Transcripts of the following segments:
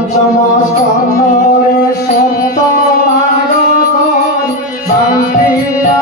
पंचम स्कंदरे सप्तम भाग बांधिया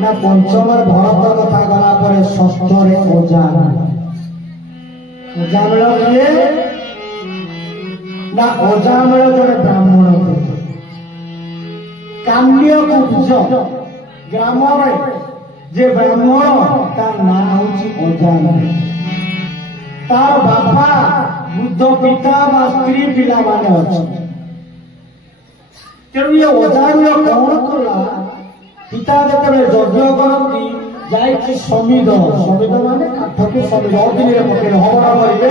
ना पंचम भरत कथा गला पर षष्ठरे ओजान किए ना ओजामेल जड़े ब्राह्मण काम्य कुब्ज ग्राम जे ब्राह्मण तार ना हूँ ओजान तार बापा वृद्ध पिता स्त्री पिला माने अच्छे तेणु ये ओजान कौन कला पिता जिते यज्ञ करती जाइए समिध समिध माने काठ को समिध अग्नि पकड़ हवना करेंगे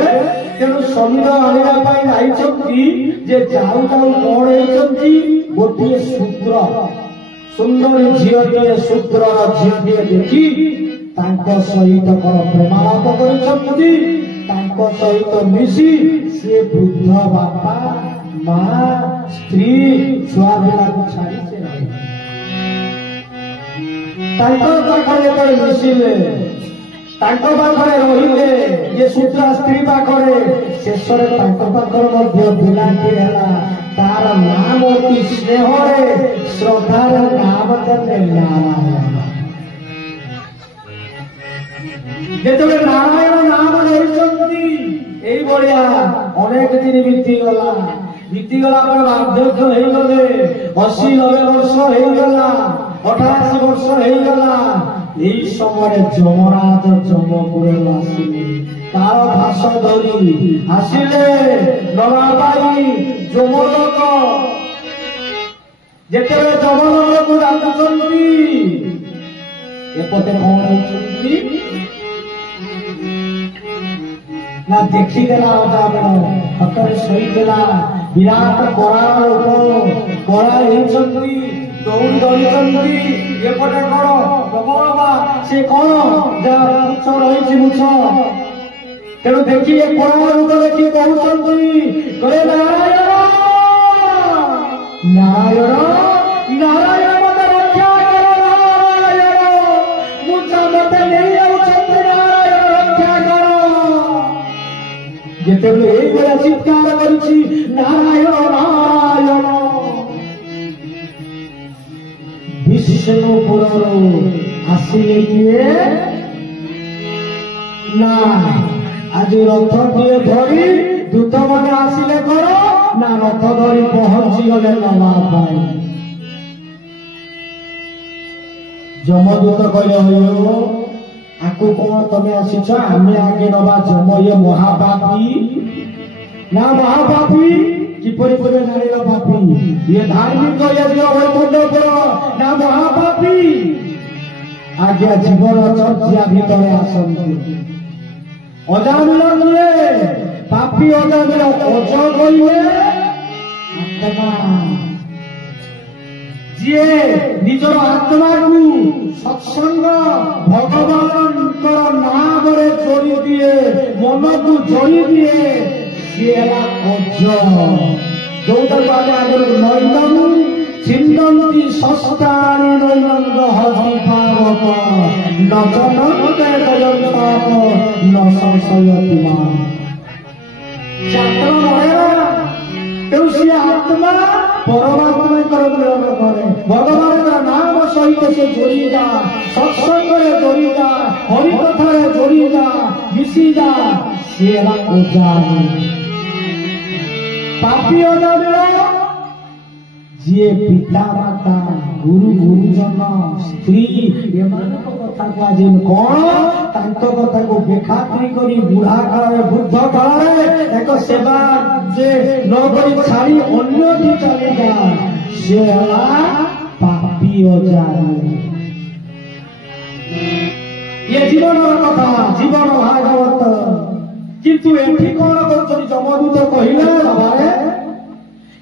तेणु समिध आने जे जाऊ जाऊ कौन होती गोटे शूद्र सुंदर झीटे शूद्र झीटे देखी सहित कौन प्रेमालाप कर सहित मिसी सी वृद्ध बापा माँ स्त्री छुआ पिला को छाड़ी मिसिले रही ये शूद्रा स्त्री पाखे शेष पिलाटी है तार नाम अति स्नेह श्रद्धार नाम देते नारायण जिते नारायण नाम यही भाया अनेक दिन बीतीगला वार्धक्य हो गले 80-90 वर्ष होगला 88 वर्ष होगला यही समय जमराज जमपुर आसिले तार भाष धरी आसिले नराबाई जमलोक जिते जमलोक को डाकुचंती एपटे कौन होती ना देखीदेला अजामेल हतरे शहीदेला विराट कराल कड़ा होती दौड़ी दौड़ी एपटे कौन प्रबलवा से कौन मुछ रही मुछ तेणु देखिए कड़ा देखिए कहते कहे नारायण नारायण नारायण मत रक्षा कर नारायण मुझा मत नहीं आउछंती नारायण रक्षा कर जेते चित्कार करुछि नारायण नारायण विष्णुपुर आसिले किए ना आज रथ किए धरी दूत मैंने आसिले कर ना रथ धरी पहुंची गले नवा पाई जमदूत कहले आकु कौन तुम आसीच आम आगे नवा जम ये महापापी ना महापापी किपरि परे नारीर पापी ये धार्मिक वैकुंठपुर ना महापापी आज्ञा जीवन चर्चा भितर आसंती अजामिल पापी अजामिल अज कहे आत्मा जी निजर आत्मा को सत्संग भगवान नाम जोड़ी दिए मन को जोड़ी दिए जोटा नैनम छिंदंती शस्त्राणि नैनंद हरिपावक न जनन्ते दयन्ताप न संशयति माम् छात्र मरेगा तेणु सी आत्मा परमात्मा मिलन करे भगवान नाम सहित से जोड़ी जा सत्संग जोड़ी जा हरिकथा जोड़ी जा मिसी जा सी पापी अजामिल जी पिता माता गुरु गुरुजन स्त्री कथा आज कौन कथा को बेखाती करी बुढ़ा काल वृद्ध काल एक सेवा जे न करी छाड़ी अन्य चली जा पाप पापी अजाने ये जीवन कथा जीवन भागवत किंतु एठी कौन कर जमदूत कहले बाबारे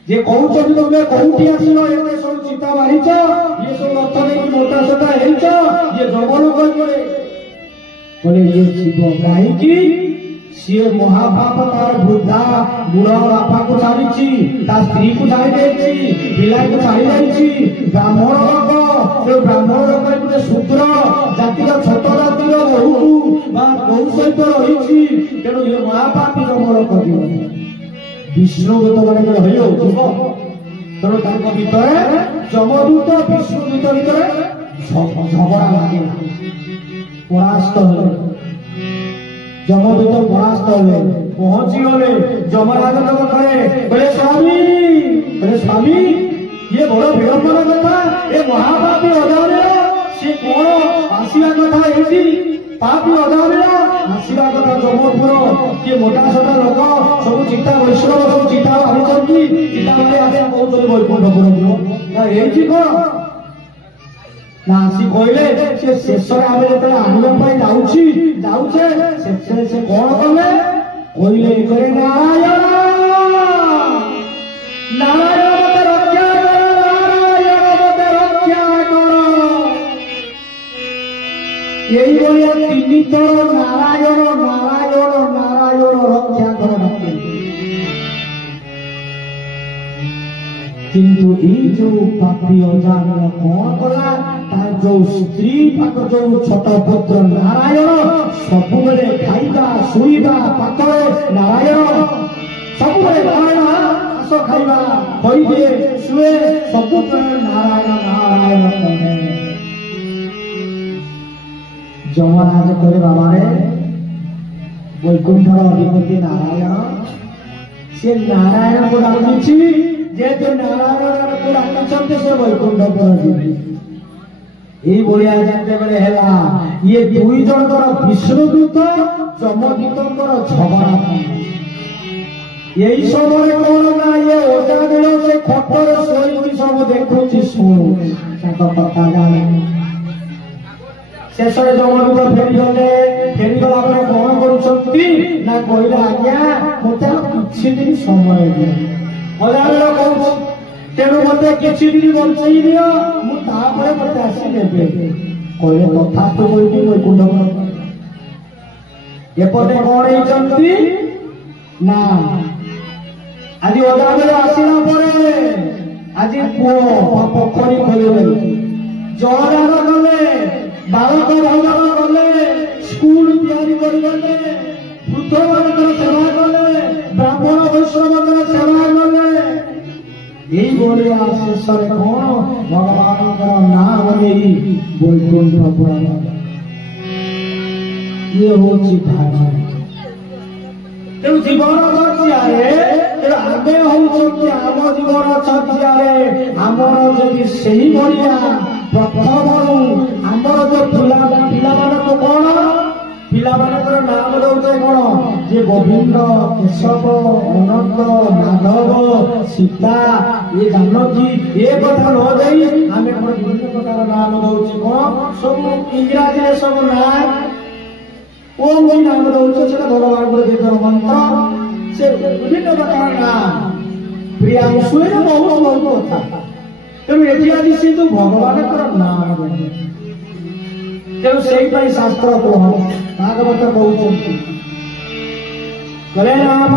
जे कहउछ तुमे कोउठी आसिलो एते सब चिता मारिछ ये सब रथ नहीं मोटा सोटा हेइछ ये जमलो करे बोले ये जीव गाई की सी महापाप तार वृद्धा बुढ़ा बापा को छाड़ी स्त्री को छाड़ी पिला को छाड़ी ब्राह्मण लोक ब्राह्मण लोक गोटे शूद्र जातिर छोट जातिर बहु बहु सहित रही तेणु ये महापापी जमर कर विष्णुदूत मानक जीव तेणु भितर जमदूत विष्णुदूत भितर झगड़ा लगे परास्त जमदूत परास्त हुए पहुंची गले जमराज कहले स्वामी ये बड़ विडंबना कथा ये महापापी अजाने सी कौन आसवा कथा ये पापी अजाने आसवा कथा जमपुर किए मोटा सोटा लोक सब चिता वैष्णव सब चिता भावी चिता मारे आसे कहते वैकुंठपुर ये कौन ना आसी कहले से शेष आम जो आनवा जाऊे से कौन कले कहले करे नारायण नारायण मत रक्षा कर नारायण मत रक्षा कर यही भाया तीन थर नारायण नारायण नारायण रक्षा कर किंतु ये जो पापी अजान कौन कला जो स्त्री पाक जो छोट पुत्र नारायण सब खाइबा शुइबा पाखरे नारायण सब नारायण आस खाइबा दिए शुए सब नारायण नारायण कहे जमराज कहे बाबा रे वैकुंठर अधिपति नारायण से नारायण को डाकी जेहेतु नारायण को डाकी से वैकुंठ पर जीवे ये दुई जनकर विष्णुदूत जमदूतर झगड़ा यही समय कौन ना ये ओझा दिल से खटर शोक सब देखुची शुणु कथा जाने शेष जमदूत फेरीगला कौन कर कहले आज्ञा मत कि दिन समय दिए ओझा दिल कहूँ तेणु मत कि दिन बचाई दि मुझे मत आसी कहले तथा तो वैकुंठ एपटे कौन होती ना आज ओझा आसला आज पुओ पोखरी खोल जहदार गले बालक भवन गले स्कूल तैयारी करगले वृद्ध मान सेवा कले ब्राह्मण वैष्णव सेवा कले यही शेष कौन भगवान नाम नहीं वैकुंठ पुराण ये हूँ धर्म तेणु जीवन चर्चारे आमे हूँ आम जीवन चर्चारे आमर जदि से भाया प्रथम आमर जो पिला कौन पिला नाम दौचे कौन जे गोविंद केशव अनंत माधव सीता ये जानकी ये कथा न जाई आम विभिन्न प्रकार नाम दौचे कौन सब इंग्राजी सब नाम ओम नाम दौचे से भगवान को देते मंत्र से विभिन्न प्रकार नाम प्रियांशु बहुत बहुत कथा तेणु ये आज सी जो भगवान नाम तेणु से शास्त्र कह भागवत कहते राम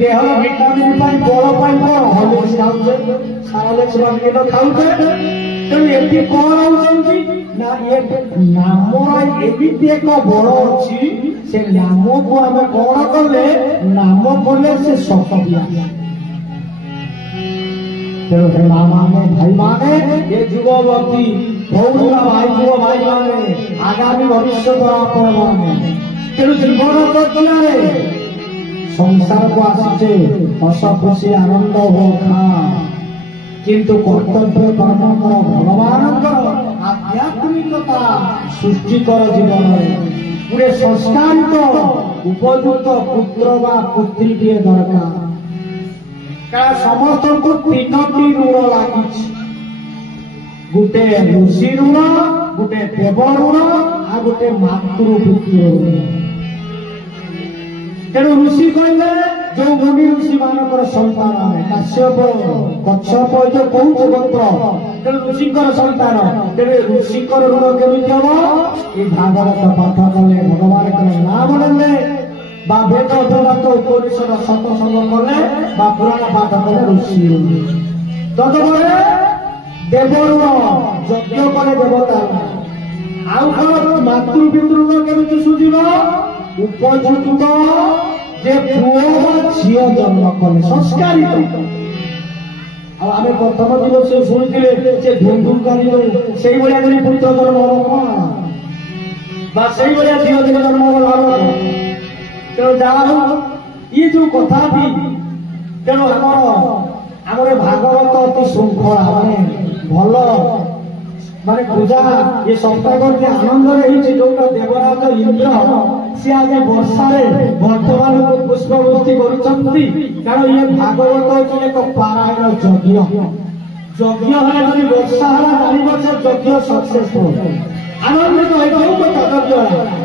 देह विटामिन बल हॉर्लिक्स खाऊे सारालेक्स खाऊे तेणु ये कौन ना ये नाम एमती एक बड़ अच्छी से नाम को आम कौन कले नाम कले से सफिया तेणु माँ माने भाई माने ये युवती भौरी भाई युव भाई माने आगामी भविष्य आपण माने तेणु जीवन प्रक्रिय संसार को आसीचे हस खुशी आनंद हो खा किंतु कर्तव्य कर्म कर भगवान आध्यात्मिकता सृष्टिकर जीवन पूरे संस्कारित उपयुक्त पुत्र व पुत्री दरकार समस्त को तीनोटी ऋण लगी गोटे ऋषि ऋण गोटे देव ऋण आ गोटे मातृपितृ ऋण तेणु ऋषि कहले जो मुनि ऋषि मानकर संतान काश्यप कच्छप जो कौन गोत्र तेणु ऋषिकर संतान तेरे ऋषिकर ऋण केमिति हम ये भागवत पाठ कले भगवान नाम नेले वेद वेदांत उपनिषद सत्संग कले पुराण पाठ कले ऋषि तदपरे देव ऋण यज्ञ कले देवता आउ कौन मातृपितृ ऋण केमिति सुझिब उपयुक्त जे पुओ झियो जन्म कले संस्कारित आम प्रथम दिवस शुणुले से धुमधुमकारी से पुत्र जन्म से झील दिन जन्म तेणु जहा ये जो कथा भी तेणु आम भागवत अति श्रृंखला माने भल माने पूजा ये सप्ताह करते आनंद जो देवराज इंद्र सी आज वर्षारे वर्तमान को पुष्पवृष्टि करुछंती कारण ये भागवत एक पारायण यज्ञ यज्ञ है वर्षा है चारि वर्ष यज्ञ सक्सेसफुल आनंदित हो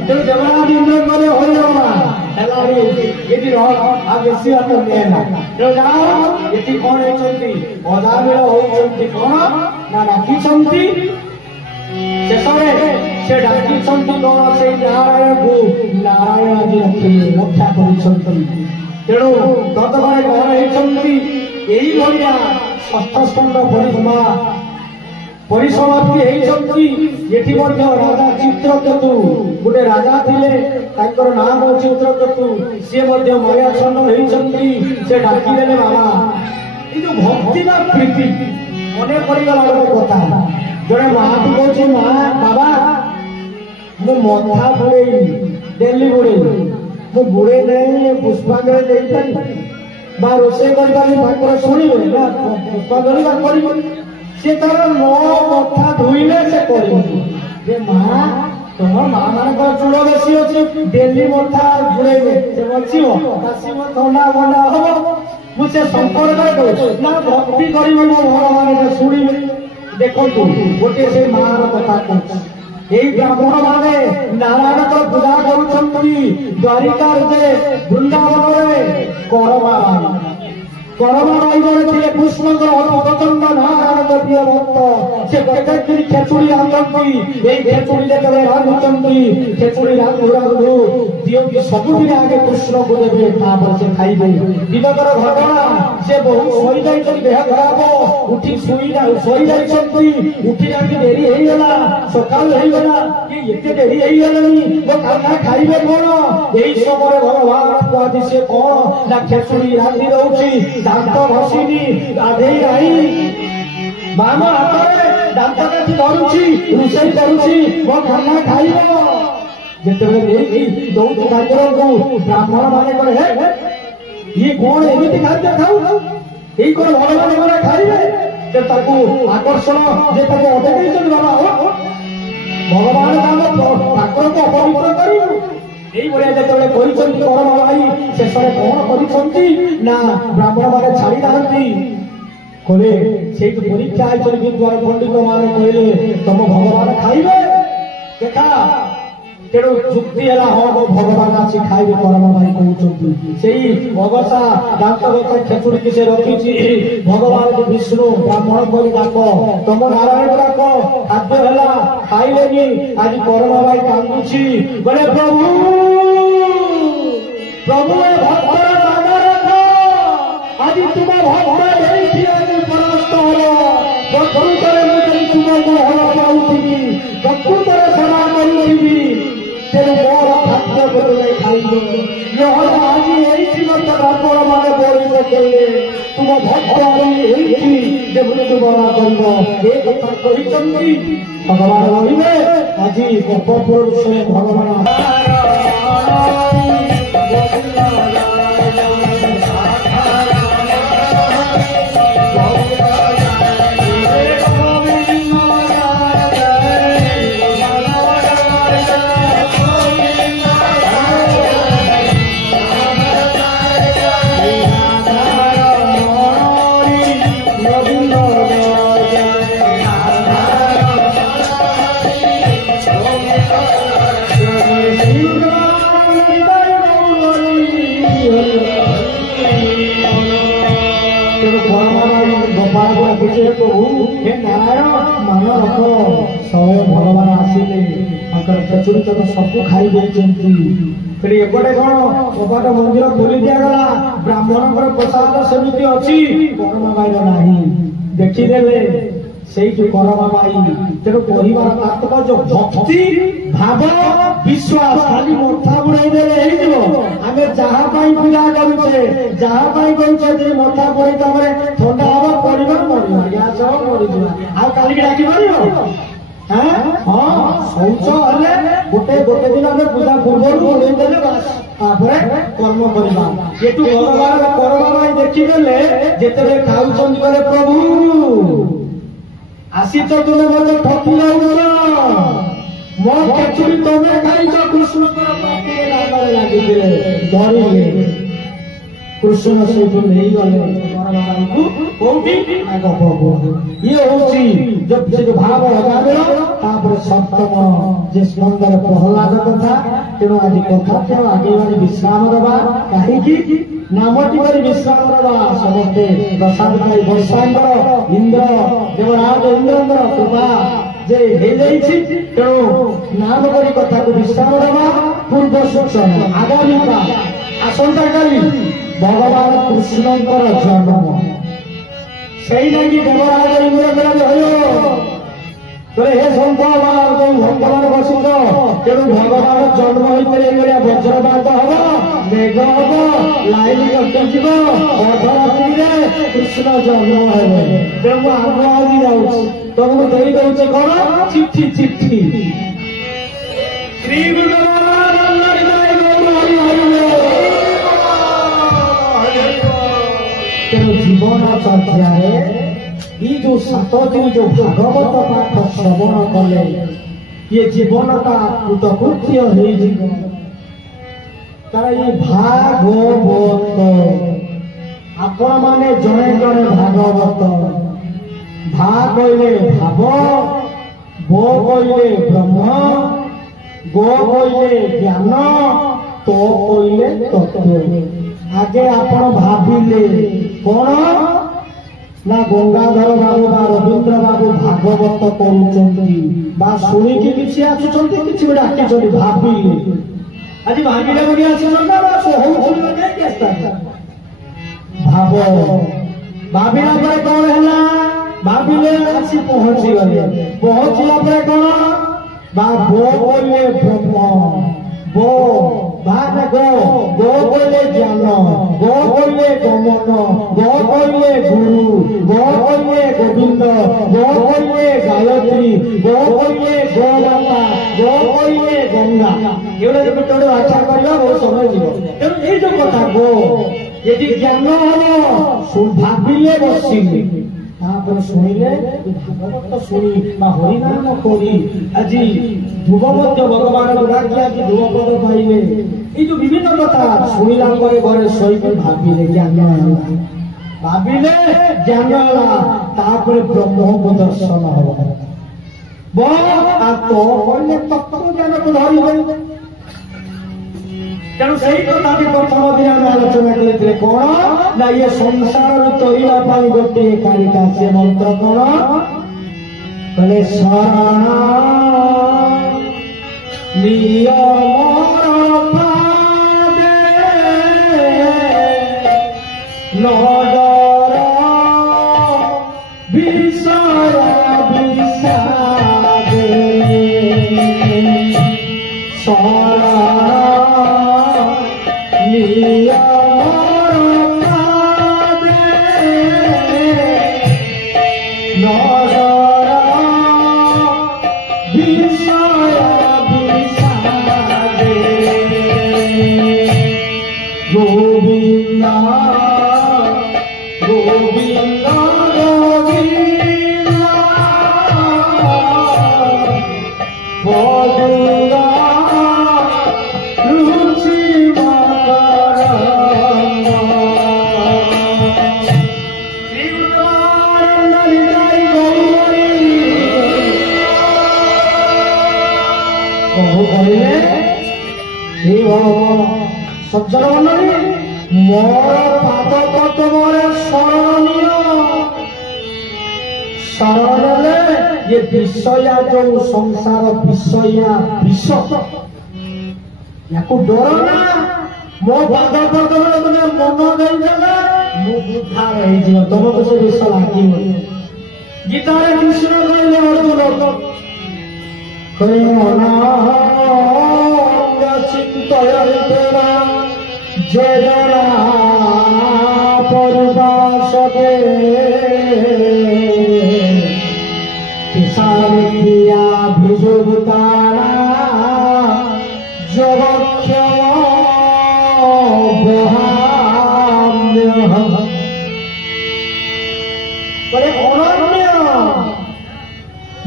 तेणु देवराज इंद्र करे होगा ये बेसी हाथ निएना तेणु जाओ ये कौन होती अदामिल होती कौन ना डाकी शेष से डाकी कौन से नारायण को नारायण आज रक्षा कर तेणु गतबार कौन होती षष्ठ स्कंद परिसमाप्ति ये राजा चित्रकेतु गोटे राजा थे नाम चित्रकेतु सी मयाछन्न से डाकिदेले बाबा ये जो भक्ति ना प्रीति मन पड़गला गोटे कथा जड़े माँ को कहे माँ बाबा मु मथा बुड़े डेली बुड़े मु बुड़े नहीं पुष्पांजलि रोषे कर शुणे ना पुष्पांजलि से तार नो मथा धोइले से करे माँ तुम माँ मान चूड़ बेसी अच्छी डेली मथा बुड़े से बचो काशी थंडा बंडा हम मुझे संपर्क ना भक्ति कर भगवान शुणे देखो गोटे से माँ कथा कह ब्राह्मण माने नारायण को पूजा द्वारिका वृंदावन करमा कृष्ण प्रचंड नारायण प्रिय भक्त से प्रत्येक खेचुड़ी रांधती खेचुड़ी रांधुंट खेचुड़ी रांधु रांधु दिवती सबुद आगे कृष्ण को देवे से खाइबे दिनकर घटना से बहुत शोई जाइछन देह खराब उठी शोई जाइछन उठी जाके डेरी होइगला सकाल होइगला कि एते डेरी होइगलानी मो काका खाइबे कोन एई समय भगवान को आदि से कोन ना खेचुड़ी रांधि दउची दांत घसीनी गाधेई आई मामा हाथ दांत काटी धरुची रोषेई करुची मो खाना खाइबो जेतेबेले देकी दउची ठाकुर को ब्राह्मण माने करे हे ये कौन एमिति खाद्य खाऊ ये कौन भगवान एमने खाइबे जे ताकू आकर्षण जे ताकू अटकेइछन बाबा भगवान ठाकुर को अपवित्र करू यही भाया जिते कौन भाई शेष कौन कर ब्राह्मण मैंने छाड़ी ना कहे से परीक्षा द्वार पंडित मान कहले तुम भगवान खाइबे देखा तेणु चुक्ति है हाँ भगवान आसी खाइबे करम भाई कहते से अवसा दांत गता खेचुड़ी की से रखी भगवान विष्णु ब्राह्मण को डाक तुम नारायण डाक खाद्य है खाइले आज करम भाई कांदुची बोले प्रभु प्रभु भक्तर नाम रख आज तुम भक्त परास्त हो प्रकृत मुझे तुमको हल पाऊथी प्रकृत सेवा करी तेणु मोर खाद्य बदल ଆରମ୍ଭ କଲେ ତୁମ ଭକ୍ତ ହେଇଛି ଯେ ମୃତ୍ୟୁବରଣ କରିବ ଏ କଥା କହିଛନ୍ତି ଭଗବାନ ରହିବେ ଆଜି ଗୋପପୁରୁଷ ଭଗବାନ भगवान आसिले खेचुड़ी तो सबू खाई देते एपटे कौन कपाट मंदिर खोली दिगला ब्राह्मण प्रसाद सेमती अच्छी करमा माइर ना देखीदे से करमा माई तेणु कहबार तात्पर्य भक्ति भाव विश्वास खाली मथा बुड़ाई देले आम जहाँ पूजा करुचे जहाँ करुचे मथा बुड़े ठंडा हवा परिवार मर ग्यास मरीजा आ डाकी पार हाँ शौच हेले गोटे गोटे दिन आम पूजा पूर्व बुड़ेदेले बास कर्म करवा ये करवा देखीदे जिते खाऊं प्रभु आसीच तुम मत ठकी जाऊच मो खेचुड़ी तुम्हें खाई कृष्ण लगे धरिले कृष्ण सहित नहीं गले ये जो भाव हजारे सप्तम जे स्कंदर प्रहलाद कथा तेणु आज कथा क्यों आगे विश्राम दबा कहीं नामटी कर विश्राम दबा समस्ते प्रसाद पाई वर्षांकर इंद्र देवराज इंद्र कृपा जे तेणु नाम करी कथा को विश्राम दबा पूर्व सूचना आगामी आसंता काली भगवान कृष्णकर जन्म से देवराज इंद्रराज हे संत भगवान बसित तेणु भगवान जन्म होते वज्रपात हम मेघ हम लाइन कटिज अधरात्रि कृष्ण जन्म हे तेणु आग आज जाऊँ तुमको दे दौचे कौन चिट्ठी चिट्ठी श्री जीवन चर्चारे जो 7 दिन जो भागवत पाठ श्रवण कले ये जीवनटा कृतकृत्य ये भागवत आपण माने जने जने भागवत भाग कहले भाव भो कहले ब्रह्म गो कहले ज्ञान तो कहले तत्व आगे आपण भाविले कौन ना गंगाधर बाबू बा रवींद्र बाबू भागवत करुँच शुणिकी किसी आसुँच कि डाकी भाविले आज भाविले बोली भाव भाविला पर कौन है भाविले आसी पहुंची गले पहुंचला पर कौन गो बोले ब्रह्म गो भाग गो गो बोले ज्ञान गो बोले गमन गो बोले गुरु गो बोले गोविंद गो बोले गायत्री गो बोले गोमाता गो बोले गंगा ये गोटे आचार करवा बहुत समय जीव तेणु ये जो कथा गो ये ज्ञान हम भाविले बसिले शुणिले भागवत शुणी हरिनाम करी आज ध्रुव भगवान डाकी आज ध्रुवपद पाइले ये जो विभिन्न कथा शुणिला घरे शोक भाविले ज्ञान भाविले ज्ञान ब्रह्म को दर्शन हम तो तत्व ज्ञान को धरवे तेणु से कथा भी प्रथम दिन आम आलोचना करते कौन ना ये संसार तैरा गोटे कारिका से मंत्र कौन कहले शरण সজ্জন মন্ডলী মোর পাদ পদ্মরে শরণীয় শরণ নেলে ये विषया जो संसार विषया विष याकू डर ना मो पाद पद्मरे तुम मन देदेले मु उद्धार हो जीव तुमको से विष लागे गीता कृष्ण कहले अर्जुन कहे अनाहंग चिंतयन्तेना जे जना परिभाषते भिजुतारा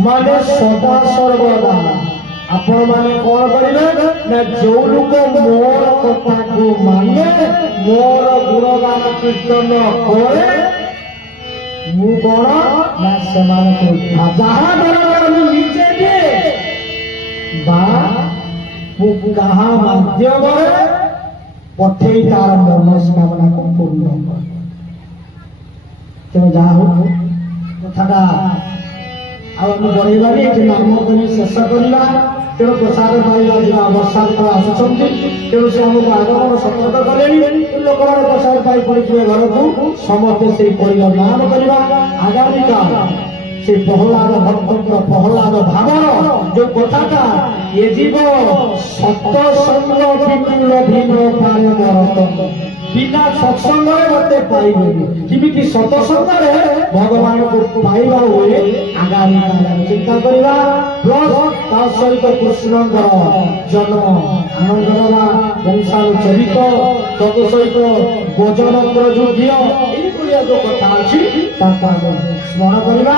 माने सदा सर्वदा आपण माने कौन करेंगे ना जो लोग मोर कथा को माने मोर गुणगान कीर्तन करे मु कौन ना समान को जहाँ दरकार नीचे दे बा कहा माध्यम पठे तार मनस्कामना को पूर्ण क्यों जाओ कथा बढ़ेगा नाम कर शेष करवा तेणु प्रसाद पाइबा जो वर्षाद आसुँच तेणु से आमको आगमन सतर्क कले लोक मैंने प्रसाद पाई पड़े घर को समस्ते से नाम करवा आगामी काल से प्रहलाद भक्त प्रहलाद भावर जो कथाटा ये जीव सत्संग बिना सत्संग मत पाइबे किमिति सत्संग भगवान को पाइबा हुए आगामी काल चिंता करवा प्लस ता सहित कृष्णकर जन्म आनंद वंशानुचरित तद सहित गजनंतर जो दिय ये जो कथा अच्छी स्मरण करवा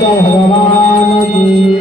भगवान की